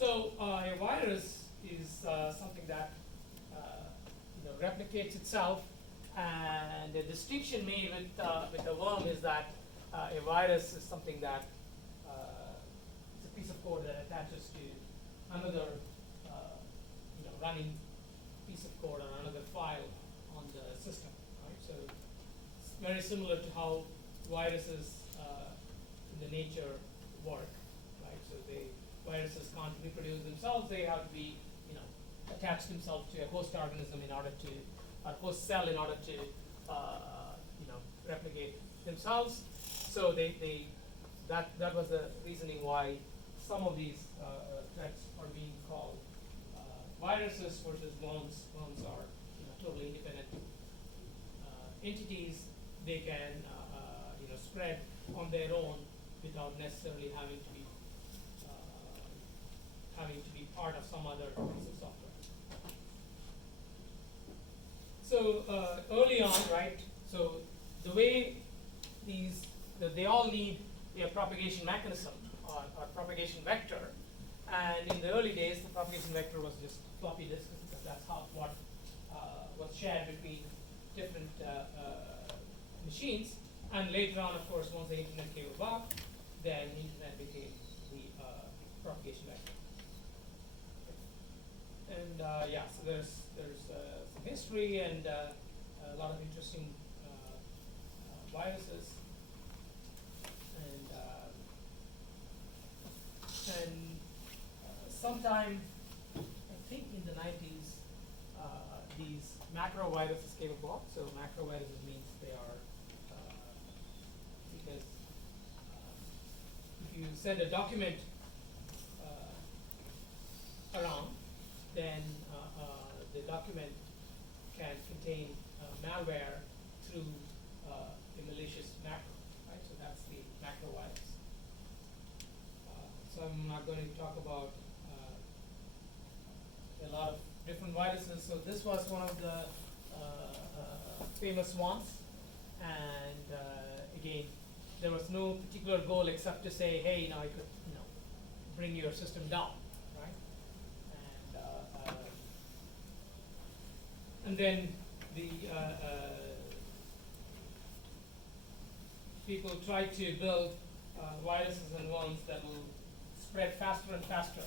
So a virus is something that replicates itself, and the distinction made with a worm is that a virus is something that it's a piece of code that attaches to another running piece of code on another file on the system, right? So it's very similar to how viruses in the nature work, right? So viruses can't reproduce themselves; they have to be, attach themselves to a host organism in order to, or host cell in order to, replicate themselves. So that was the reasoning why some of these threats are being called viruses versus worms. Worms are totally independent entities. They can spread on their own without necessarily having to be part of some other piece of software. So early on, right? So the way they all need a propagation mechanism or propagation vector, and in the early days, the propagation vector was just floppy disk because that's what was shared between different machines. And later on, of course, once the internet came about, then the internet became the propagation vector. And yeah, so there's some history and a lot of interesting viruses, and sometime I think in the 90s, these macro viruses came about. So macro viruses means they are because if you send a document around, then the document can contain malware through a malicious macro, right? So that's the macro virus. So I'm not going to talk about a lot of different viruses. So this was one of the famous ones, and again, there was no particular goal except to say, hey, I could, bring your system down, right? And then the people try to build viruses and worms that will spread faster and faster.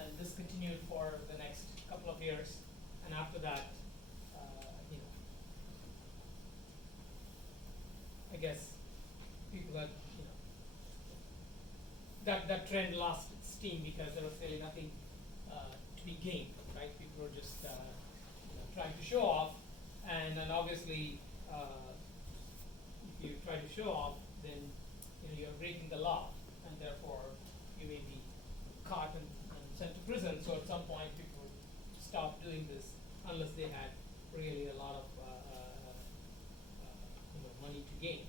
And this continued for the next couple of years. And after that, I guess people had, that trend lost its steam because there was really nothing to be gained, right? People were just trying to show off, and then obviously, if you try to show off, then you're breaking the law, and therefore you may be caught and sent to prison. So at some point, people would stop doing this unless they had really a lot of money to gain.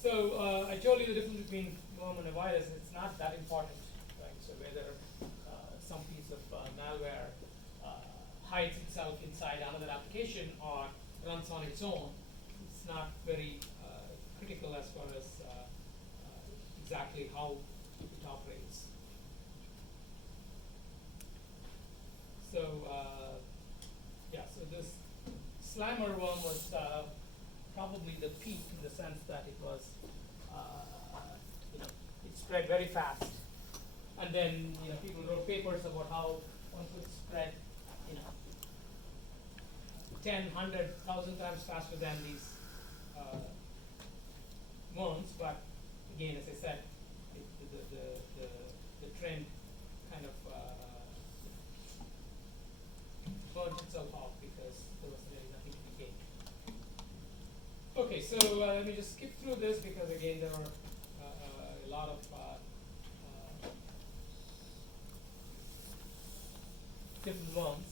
So I told you the difference between worm and a virus. It's not that important, right? So whether some piece of malware hides itself inside another application or runs on its own, it's not very critical as far as exactly how it operates. So yeah, so this Slammer worm was probably the peak in the sense that it was, it spread very fast, and then people wrote papers about how one could spread, 10, 100, 1,000 times faster than these worms. But again, as I said, the trend kind of burnt itself off because there was really nothing to be gained. Okay, so let me just skip through this because again there are a lot of different worms,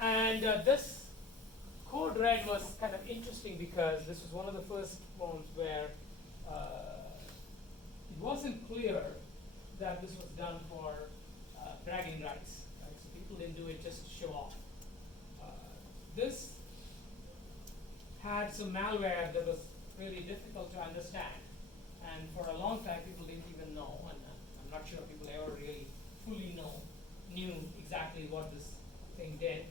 and this code red was kind of interesting because this was one of the first worms where it wasn't clear that this was done for bragging rights. Right? So people didn't do it just to show off. This had some malware that was really difficult to understand, and for a long time people didn't even know, and I'm not sure people ever really fully knew exactly what this thing did.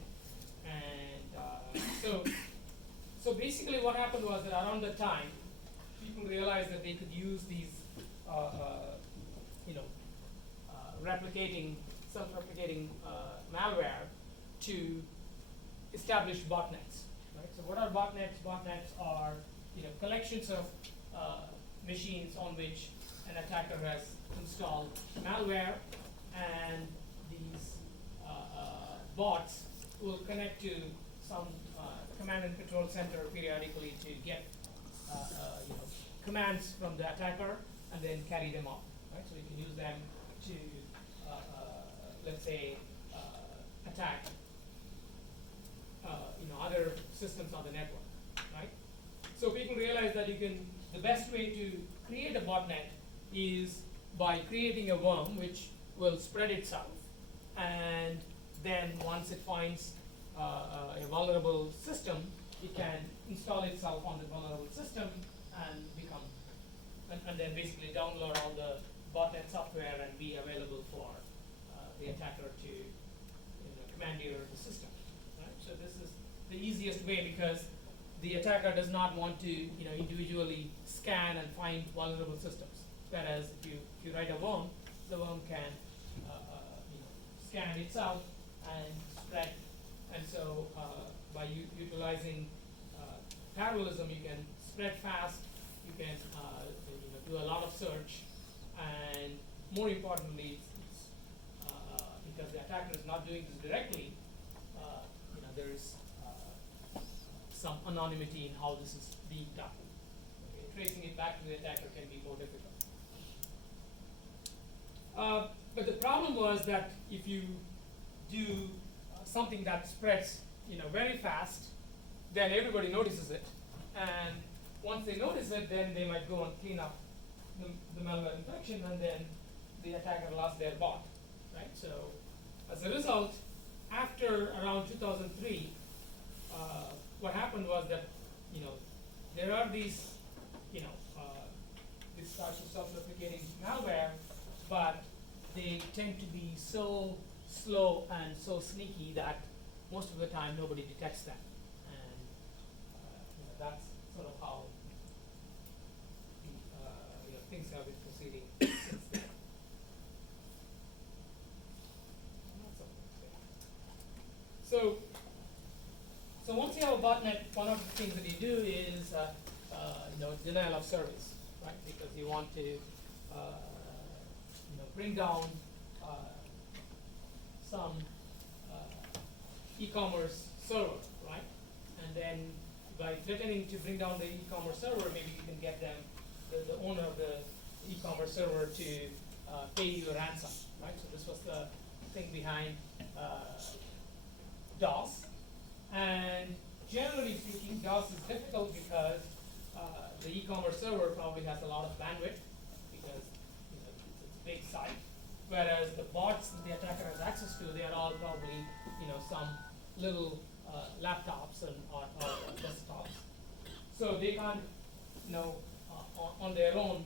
And so basically what happened was that around the time, people realized that they could use these, you know, replicating, self-replicating malware to establish botnets. Right? So what are botnets? Botnets are, you know, collections of machines on which an attacker has installed malware, and these bots will connect to some command and control center periodically to get you know, commands from the attacker and then carry them out. Right? So you can use them to, let's say, attack you know, other systems on the network. Right? So people realize that the best way to create a botnet is by creating a worm which will spread itself, and then once it finds a vulnerable system, it can install itself on the vulnerable system and become, and then basically download all the botnet software and be available for the attacker to, you know, commandeer the system. Right? So this is the easiest way, because the attacker does not want to, you know, individually scan and find vulnerable systems. Whereas if you write a worm, the worm can you know, scan itself and spread. And so by utilizing parallelism, you can spread fast. You can you know, do a lot of search, and more importantly, it's because the attacker is not doing this directly. You know, there is some anonymity in how this is being done. Okay? Tracing it back to the attacker can be more difficult. But the problem was that if you do something that spreads, you know, very fast, then everybody notices it, and once they notice it, then they might go and clean up the malware infection, and then the attacker lost their bot, right? So as a result, after around 2003, what happened was that, you know, there are these, you know, these types of self-replicating malware, but they tend to be so slow and so sneaky that most of the time nobody detects them, and you know, that's sort of how you know, things have been proceeding since then. So once you have a botnet, one of the things that you do is you know, denial of service, right? Because you want to you know, bring down some e-commerce server, right? And then by threatening to bring down the e-commerce server, maybe you can get them, the owner of the e-commerce server, to pay you a ransom, right? So this was the thing behind DOS. And generally speaking, DOS is difficult because the e-commerce server probably has a lot of bandwidth, because, you know, it's a big site. Whereas the bots that the attacker has access to, they are all probably, you know, some little laptops and or desktops. So they can't, you know, on their own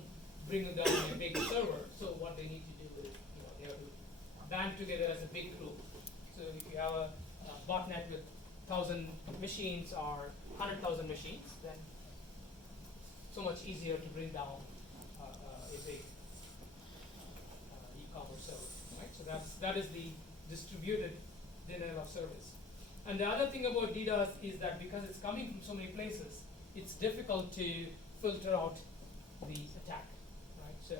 bring down a big server. So what they need to do is, you know, they have to band together as a big group. So if you have a botnet with 1,000 machines or 100,000 machines, then so much easier to bring down a big e-commerce server, right? So that is the distributed denial of service. And the other thing about DDoS is that because it's coming from so many places, it's difficult to filter out the attack, right? So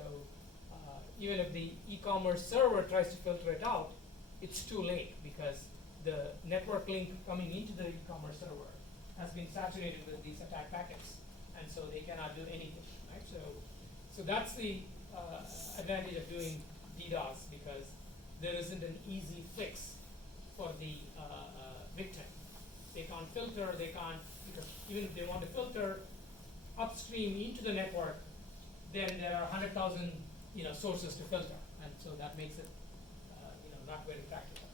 even if the e-commerce server tries to filter it out, it's too late, because the network link coming into the e-commerce server has been saturated with these attack packets, and so they cannot do anything, right? So that's the advantage of doing DDoS, because there isn't an easy fix for the victim. They can't filter, they can't, because even if they want to filter upstream into the network, then there are 100,000, you know, sources to filter, and so that makes it you know, not very practical.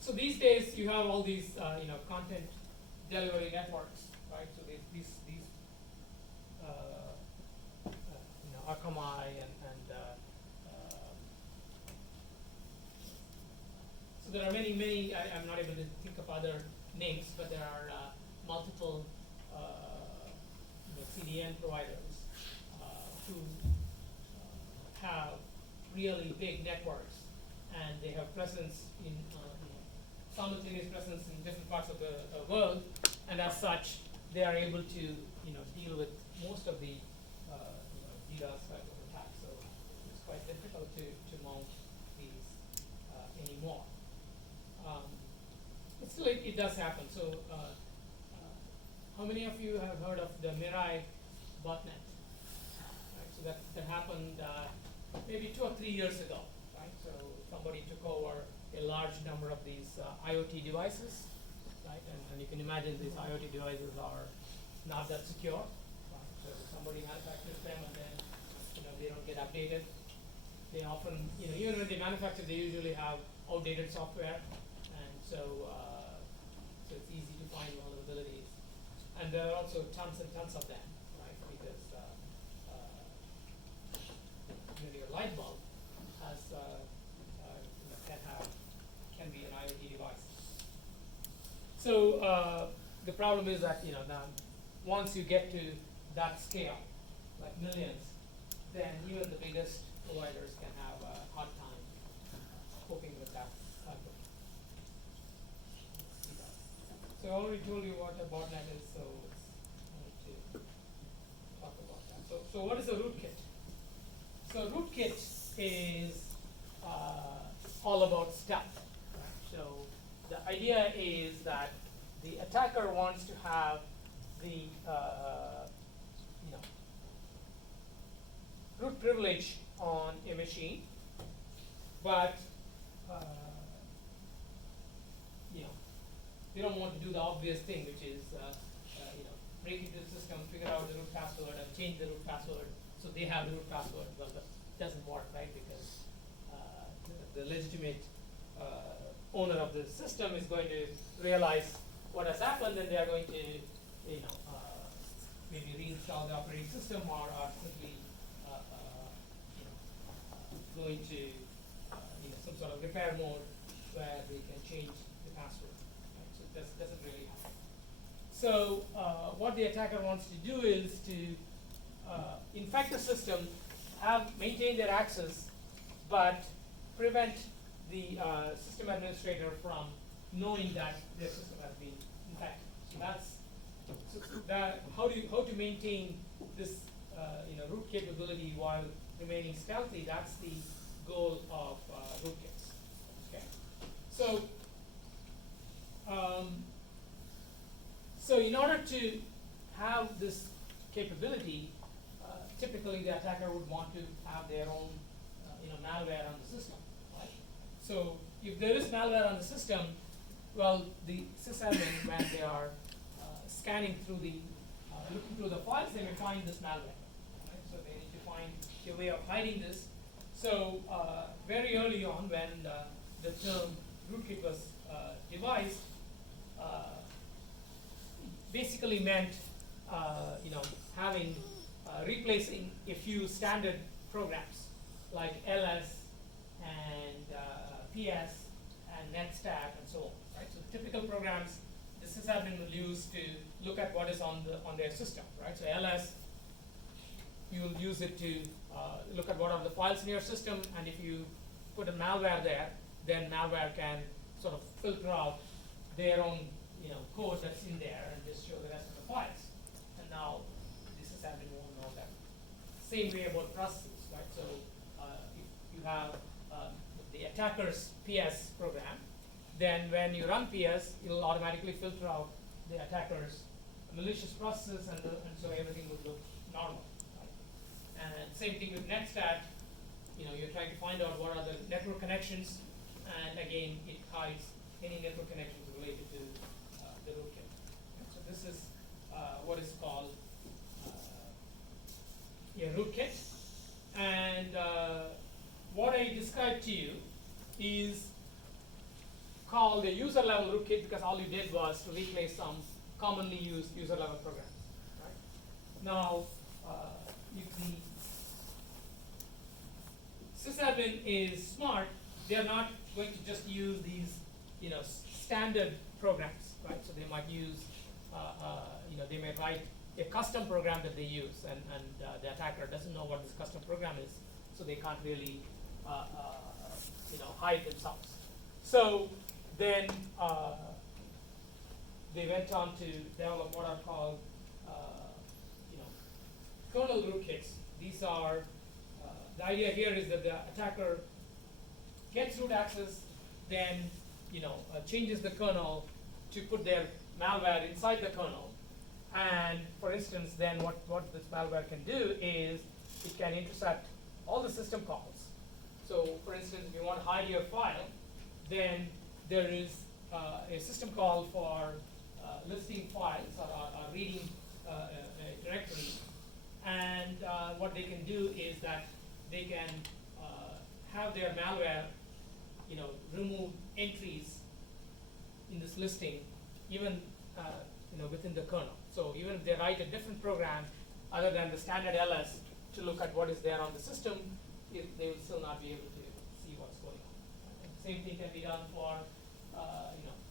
So these days you have all these you know, content delivery networks, right? So these you know, Akamai, and so there are many. I'm not able to think of other names, but there are multiple CDN providers who have really big networks, and they have presence in simultaneous presence in different parts of the world, and as such, they are able to deal with most of the DDoS type of attacks. So it's quite difficult to mount these anymore. But still, it does happen. So, how many of you have heard of the Mirai botnet? Right, so that happened maybe 2 or 3 years ago. Right, so somebody took over a large number of these IoT devices, right? And you can imagine these IoT devices are not that secure. Right? So somebody manufactures them, and then they don't get updated. They often, even when they manufacture, they usually have outdated software, and so it's easy to find vulnerabilities. And there are also tons and tons of them, right? Because your light bulb has can be an IoT device. So the problem is that now once you get to that scale, like millions, then even the biggest providers can have a hard time coping with that type of. So I already told you what a botnet is, so I need to talk about that. So what is a rootkit? So rootkit is all about stealth. Right? So the idea is that the attacker wants to have the root privilege on a machine, but they don't want to do the obvious thing, which is break into the system, figure out the root password, and change the root password so they have the root password. Well, that doesn't work, right? Because the legitimate owner of the system is going to realize what has happened, and they are going to maybe reinstall the operating system, or simply go into some sort of repair mode where they can change the password. Right? So that doesn't really happen. So what the attacker wants to do is to infect the system, maintain their access, but prevent the system administrator from knowing that their system has been infected. So that's how to maintain this root capability while remaining stealthy. That's the goal of rootkits. Okay, so so in order to have this capability, typically the attacker would want to have their own malware on the system, right? So if there is malware on the system, well, the sysadmin, when they are scanning through looking through the files, they may find this malware. Right? So they need to find a way of hiding this. So very early on, when the term rootkit was devised, basically meant having replacing a few standard programs like LS and PS and NetStat and so on. Right? So typical programs the sysadmin will use to look at what is on their system. Right? So LS, you will use it to look at what are the files in your system, and if you put a malware there, then malware can sort of filter out their own code that's in there and just show the rest of the files. And now the sysadmin won't know that. Same way about processes, right? So if you have the attacker's PS program, then when you run PS, it will automatically filter out the attacker's malicious processes, and so everything would look normal. Right? And same thing with NetStat. You're trying to find out what are the network connections, and again, it hides any network connections related to the rootkit. So this is what is called a rootkit, and what I described to you is called a user level rootkit, because all you did was to replace some commonly used user level programs. Right? Now, if the sysadmin is smart, they're not going to just use these, standard programs, right? So they might use, they may write a custom program that they use, and the attacker doesn't know what this custom program is, so they can't really, hide themselves. So then they went on to develop what are called, kernel rootkits. These are, the idea here is that the attacker gets root access, then changes the kernel to put their malware inside the kernel. And for instance, then what this malware can do is it can intercept all the system calls. So for instance, if you want to hide your file, then there is a system call for listing files or reading a directory. And what they can do is that they can have their malware, remove entries in this listing, even within the kernel. So even if they write a different program other than the standard ls to look at what is there on the system, they will still not be able to see what's going on. And same thing can be done for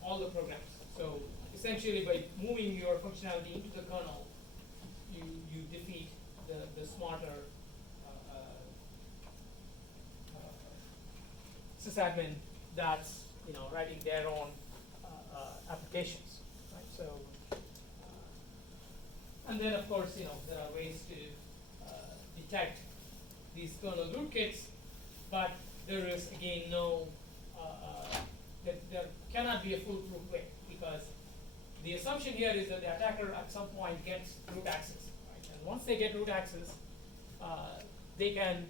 all the programs. So essentially, by moving your functionality into the kernel, you defeat the smarter sysadmin that's writing their own applications, right? So, and then of course there are ways to detect these kernel rootkits, but there is again no there cannot be a foolproof way, because the assumption here is that the attacker at some point gets root access, right? And once they get root access, they can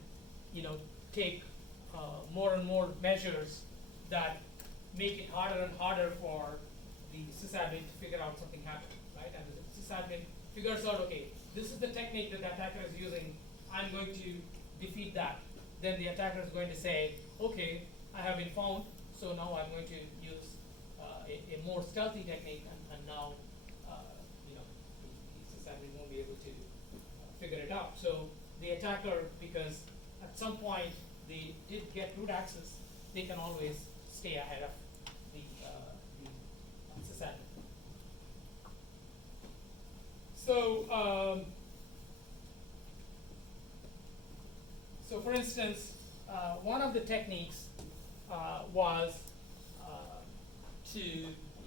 take more and more measures that make it harder and harder for the sysadmin to figure out something happened, right? And the sysadmin figures out, okay, this is the technique that the attacker is using, I'm going to defeat that. Then the attacker is going to say, okay, I have been found, so now I'm going to use a more stealthy technique, and now the sysadmin won't be able to figure it out. So the attacker, because at some point they did get root access, they can always stay ahead of the sysadmin. So, so for instance, one of the techniques was to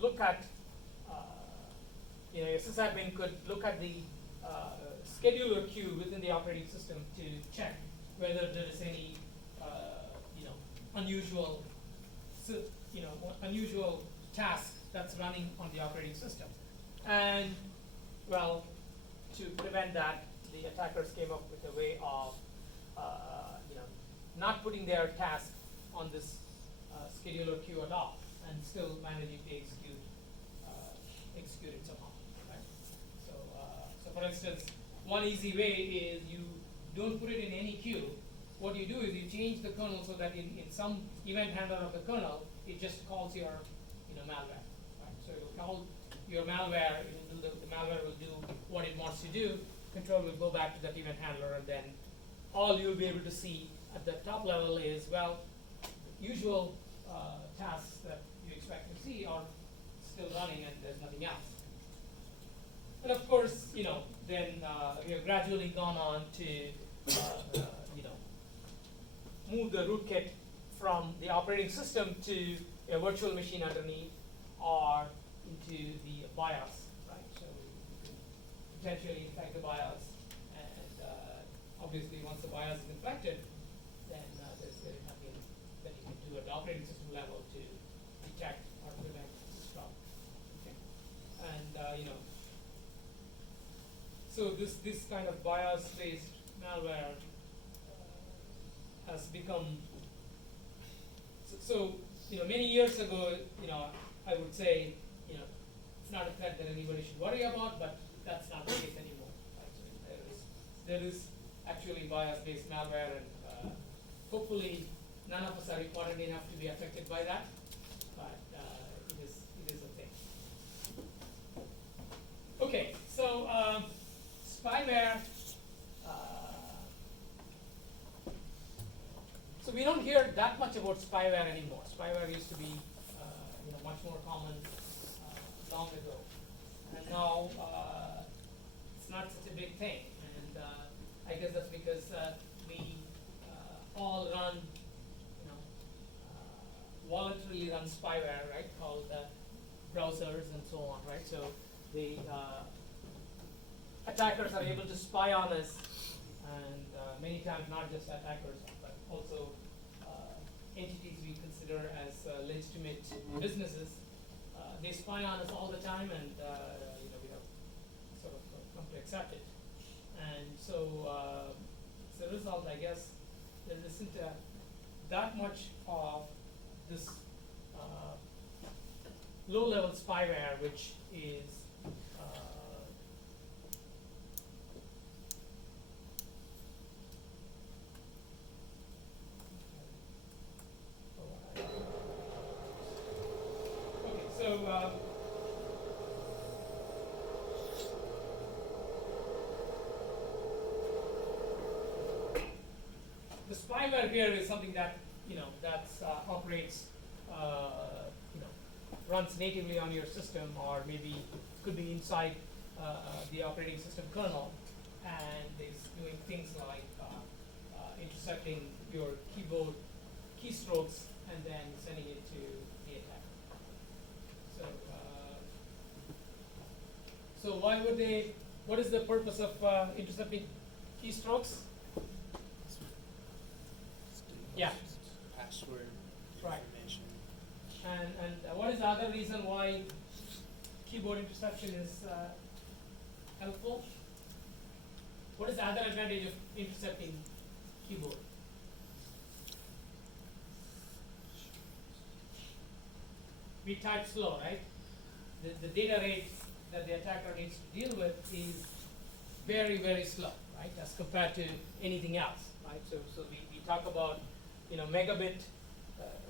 look at, a sysadmin could look at the scheduler queue within the operating system to check whether there is any, unusual, unusual task that's running on the operating system. And well, to prevent that, the attackers came up with a way of, not putting their task on this scheduler queue at all, and still managing to execute it somehow, right? So, so for instance, one easy way is you don't put it in any queue. What you do is you change the kernel so that in some event handler of the kernel, it just calls your malware, right? So it will call your malware, it will do the malware will do what it wants to do, control will go back to that event handler, and then all you'll be able to see at the top level is, well, usual tasks that you expect to see are still running and there's nothing else. And of course, then we have gradually gone on to, move the rootkit from the operating system to a virtual machine underneath or into the BIOS, right? So you can potentially infect the BIOS, and obviously once the BIOS is infected, then there's very nothing that you can do at the operating system level to detect or prevent this problem. Okay, and so this kind of BIOS-based malware has become so many years ago, I would say, it's not a threat that anybody should worry about, but that's not the case anymore. Right? So there is actually BIOS-based malware, and hopefully none of us are important enough to be affected by that, but it is a thing. Okay, so spyware. So we don't hear that much about spyware anymore. Spyware used to be much more common long ago, and now it's not such a big thing. And I guess that's because we all run, voluntarily run spyware, right? Called browsers and so on, right? So the attackers are able to spy on us, and many times not just attackers, but also entities we consider as legitimate businesses. They spy on us all the time, and we have sort of come to accept it. And so, as a result, I guess there isn't that much of this low-level spyware, which is okay. So. The spyware here is something that that's operates, runs natively on your system, or maybe could be inside the operating system kernel, and is doing things like intercepting your keyboard keystrokes and then sending it to the attacker. So, so why would they? What is the purpose of intercepting keystrokes? Yeah. Password Right. information. And what is the other reason why keyboard interception is helpful? What is the other advantage of intercepting keyboard? We type slow, right? The data rate that the attacker needs to deal with is very, very slow, right, as compared to anything else, right? So we talk about megabit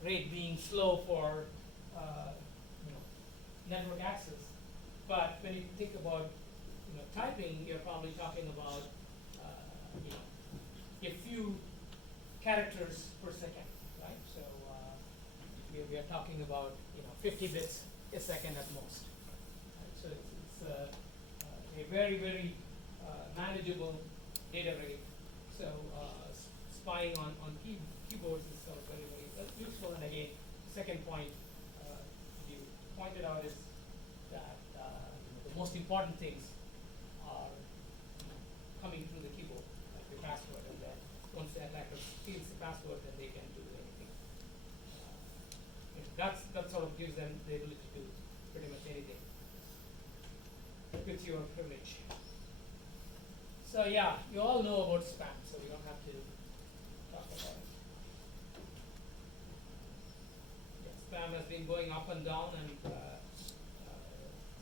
rate being slow for network access, but when you think about typing, you're probably talking about a few characters per second, right? So we are talking about 50 bits a second at most. Right? So it's a very, very manageable data rate. So spying on keyboards is sort of very, very useful. And again, second point you pointed out is that the most important things are coming through the keyboard, like your password, and then once the attacker steals the password, then they can do anything. That sort of gives them the ability to do pretty much anything with your privilege. So yeah, you all know about spam, so we don't have to talk about it. Yeah, spam has been going up and down, and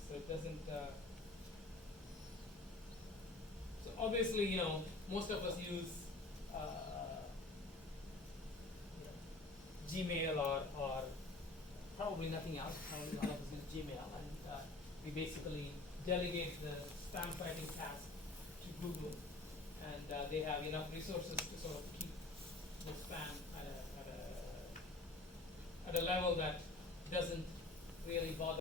so it doesn't. So obviously, most of us use Gmail or probably nothing else. Probably a lot of us use Gmail, and we basically delegate the spam fighting task to Google, and they have enough resources to sort of keep the spam at a level that doesn't really bother